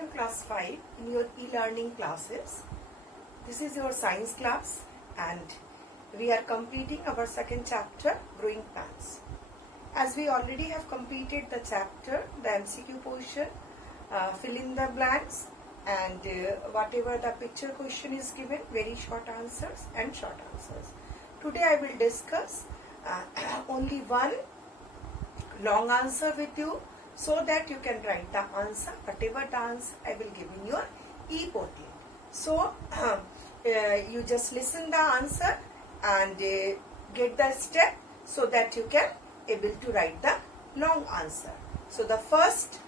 International Class 5 in your e-learning classes. This is your science class and we are completing our second chapter, growing plants. As we already have completed the chapter, the MCQ portion, fill in the blanks and whatever the picture question is given, very short answers and short answers. Today I will discuss only one long answer with you, so that you can write the answer, whatever the answer I will give in your e-portal. So you just listen the answer and get the step so that you can able to write the long answer. So the first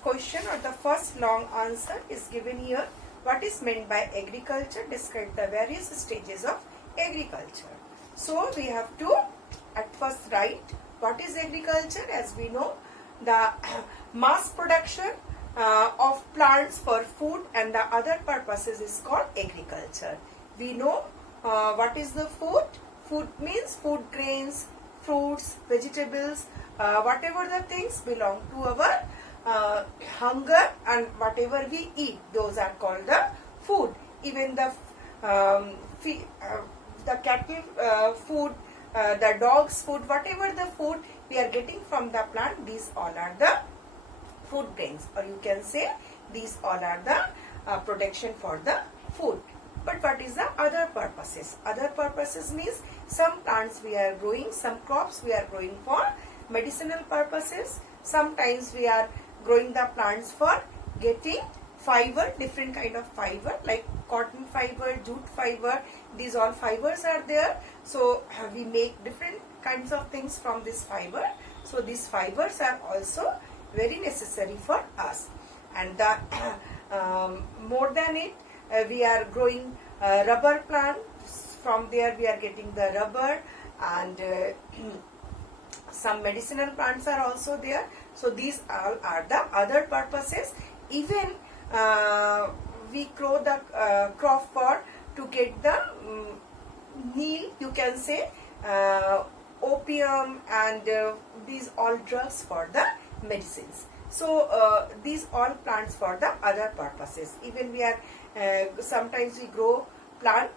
question or the first long answer is given here. What is meant by agriculture? Describe the various stages of agriculture. So we have to at first write what is agriculture. As we know, the mass production of plants for food and the other purposes is called agriculture. We know what is the food. Food means food grains, fruits, vegetables, whatever the things belong to our hunger, and whatever we eat, those are called the food. Even the cattle food, the dog's food, whatever the food we are getting from the plant, these all are the food grains, or you can say these all are the production for the food. But what is the other purposes? Other purposes means some plants we are growing, some crops we are growing for medicinal purposes. Sometimes we are growing the plants for getting fiber, different kind of fiber like cotton fiber, jute fiber. These all fibers are there. So we make different kinds of things from this fiber. So these fibers are also very necessary for us. And the more than it, we are growing rubber plants. From there we are getting the rubber, and some medicinal plants are also there. So these all are the other purposes. Even we grow the crop for to get the needle, you can say, opium, and these all drugs for the medicines. So these all plants for the other purposes. Even we are sometimes we grow plant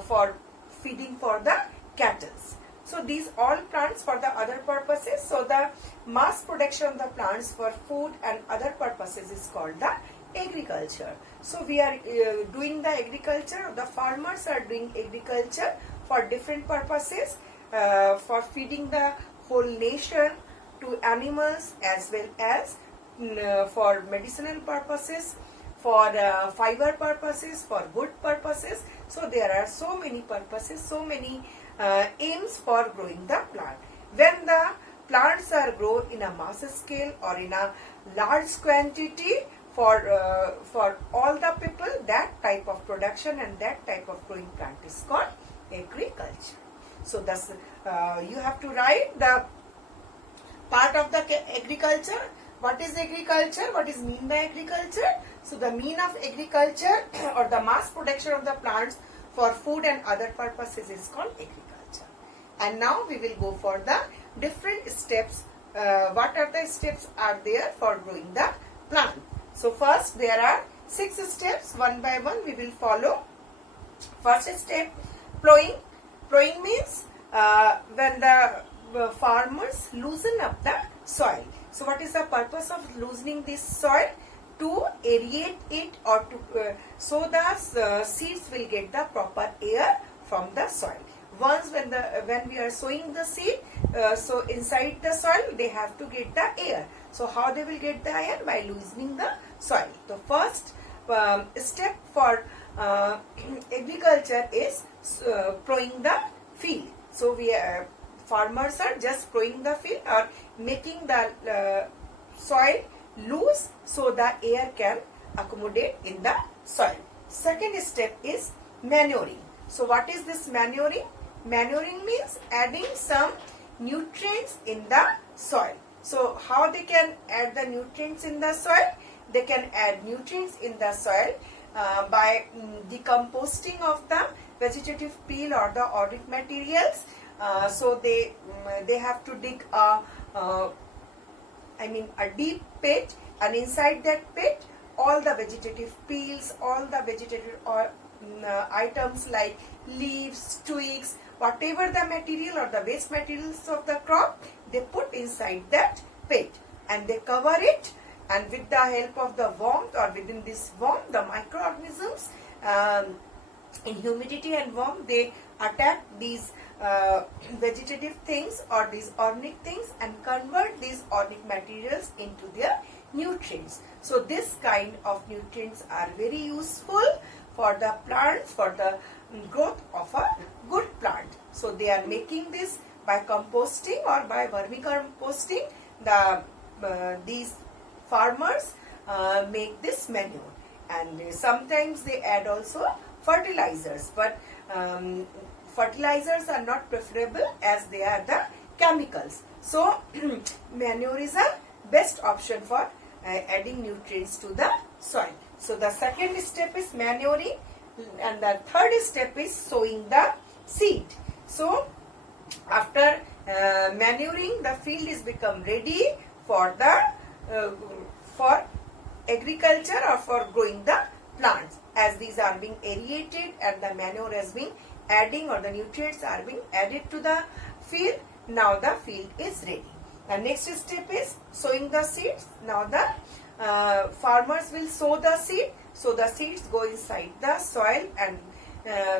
for feeding for the cattle. So these all plants for the other purposes. So the mass production of the plants for food and other purposes is called the agriculture. So we are doing the agriculture. The farmers are doing agriculture for different purposes, for feeding the whole nation, to animals, as well as for medicinal purposes, for fiber purposes, for wood purposes. So there are so many purposes, so many aims for growing the plant. When the plants are grown in a mass scale or in a large quantity for all the people, that type of production and that type of growing plant is called agriculture. So thus you have to write the part of the agriculture. What is agriculture? What is mean by agriculture? So the mean of agriculture or the mass production of the plants for food and other purposes is called agriculture. And now we will go for the different steps. What are the steps are there for growing the plant? So first there are 6 steps. One by one we will follow. First step, plowing. Plowing means when the farmers loosen up the soil. So what is the purpose of loosening this soil? To aerate it, or to so the seeds will get the proper air from the soil. Once when we are sowing the seed, so inside the soil they have to get the air. So how they will get the air? By loosening the soil. The first step for agriculture is plowing the field. So we farmers are just plowing the field or making the soil loose so the air can accommodate in the soil. Second step is manuring. So what is this manuring? Manuring means adding some nutrients in the soil. So how they can add the nutrients in the soil? They can add nutrients in the soil by decomposting of the vegetative peel or the organic materials. So they have to dig a deep pit and inside that pit all the vegetative peels, all the vegetative items like leaves, twigs, whatever the material or the waste materials of the crop, they put inside that pit and they cover it, and with the help of the warmth, or within this warmth, the microorganisms in humidity and warmth, they attack these vegetative things or these organic things and convert these organic materials into their nutrients. So this kind of nutrients are very useful for the plants, for the growth of a good plant. So they are making this by composting or by vermicomposting. These farmers make this manure, and sometimes they add also fertilizers, but fertilizers are not preferable as they are the chemicals. So manure is a best option for adding nutrients to the soil. So the second step is manuring, and the third step is sowing the seed. So after manuring, the field is become ready for the for agriculture or for growing the plants, as these are being aerated and the manure has been adding, or the nutrients are being added to the field. Now the field is ready. The next step is sowing the seeds. Now the farmers will sow the seed. So the seeds go inside the soil, and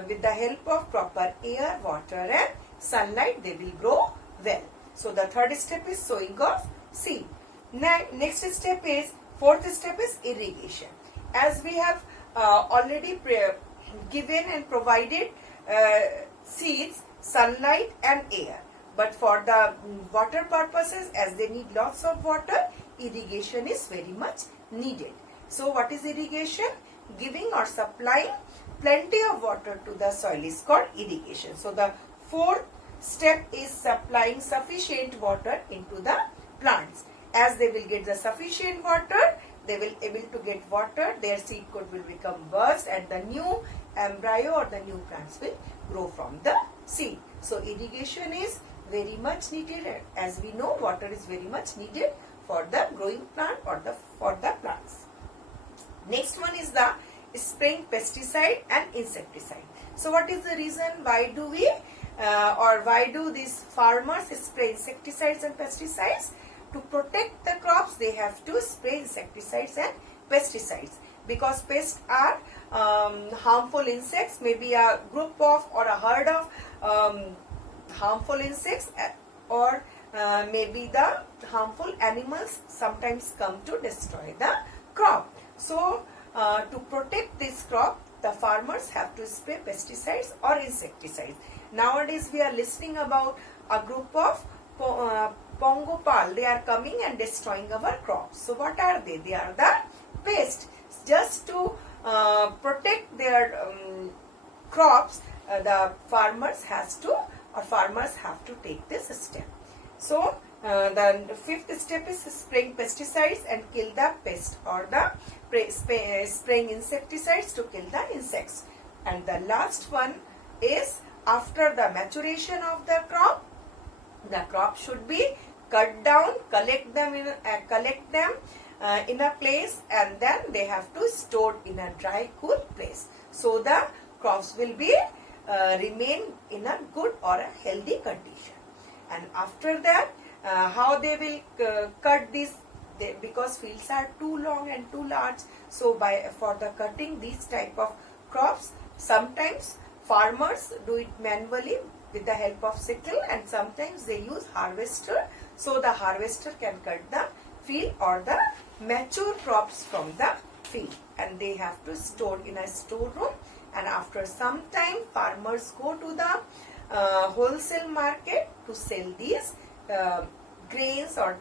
with the help of proper air, water and sunlight, they will grow well. So the third step is sowing of seed. Next step is, fourth step is irrigation. As we have already given and provided seeds, sunlight and air, but for the water purposes, as they need lots of water, irrigation is very much needed. So what is irrigation? Giving or supplying plenty of water to the soil is called irrigation. So the fourth step is supplying sufficient water into the plants. As they will get the sufficient water, they will able to get water, their seed coat will become burst, and the new embryo or the new plants will grow from the seed. So irrigation is very much needed. As we know, water is very much needed for the growing plant or for the plants. Next one is the spraying pesticide and insecticide. So what is the reason why do we why do these farmers spray insecticides and pesticides? To protect the crops, they have to spray insecticides and pesticides, because pests are harmful insects, maybe a group of or a herd of harmful insects, or maybe the harmful animals sometimes come to destroy the crop. So to protect this crop, the farmers have to spray pesticides or insecticides. Nowadays we are listening about a group of pongopal. They are coming and destroying our crops. So what are they? They are the pests. Just to protect their crops, the farmers have to take this step. So the fifth step is spraying pesticides and kill the pest, or the spraying insecticides to kill the insects. And the last one is, after the maturation of the crop should be cut down, collect them in a place, and then they have to store in a dry, cool place. So the crops will be remain in a good or a healthy condition. And after that, how they will cut these, because fields are too long and too large. So for the cutting these type of crops, sometimes farmers do it manually with the help of sickle, and sometimes they use harvester. So the harvester can cut the field or the mature crops from the field, and they have to store in a storeroom. And after some time, farmers go to the wholesale market to sell these grains or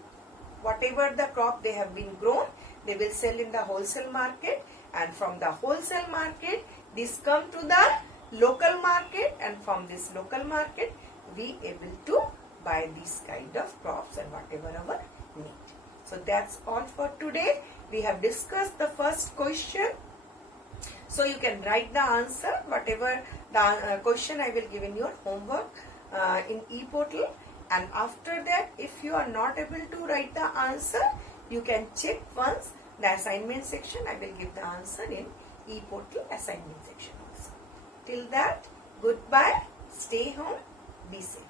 whatever the crop they have been grown. They will sell in the wholesale market, and from the wholesale market this come to the local market, and from this local market we able to buy these kind of crops and whatever our need. So that's all for today. We have discussed the first question. So you can write the answer, whatever the question I will give in your homework in e-portal. And after that, if you are not able to write the answer, You can check once the assignment section. I will give the answer in e-portal assignment section also. Till that, goodbye. Stay home. Be safe.